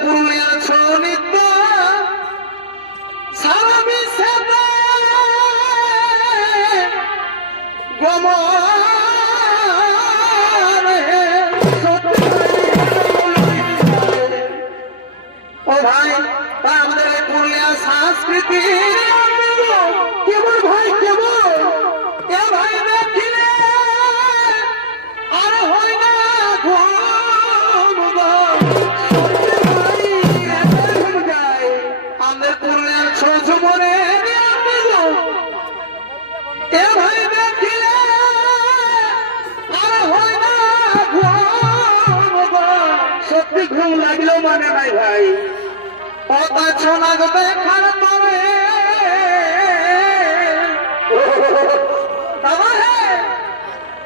পুরুলিয়ার ছনিত সারা বিশ্বে ও ভাই আমাদের পুরুলিয়ার সংস্কৃতি কেমন ভাই কেমন এ ভাই দেখিলে আর হয় না আমাদের পুরুলিয়ার ছোট মনে এ ভাই দেখিলে আর হয় না সত্যি ঘুম লাগলো মানে নাই ভাই পতা ছোনা দেখার তবে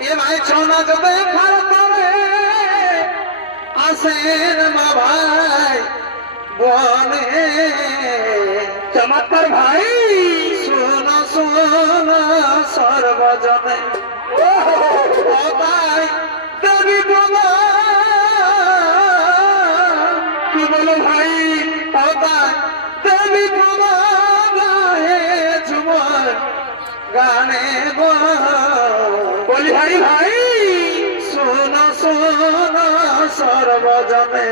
এ ভাই ছোনা দেখার তবে আসেন মা ভাই বনে চমৎকার ভাই শোনো শোনো সর্বজনে দেবী বলো কি বলো ভাই দেবী বলো গায়ে ঝুমর গানে বলি ভাই ভাই শোনো শোনো সর্বজনে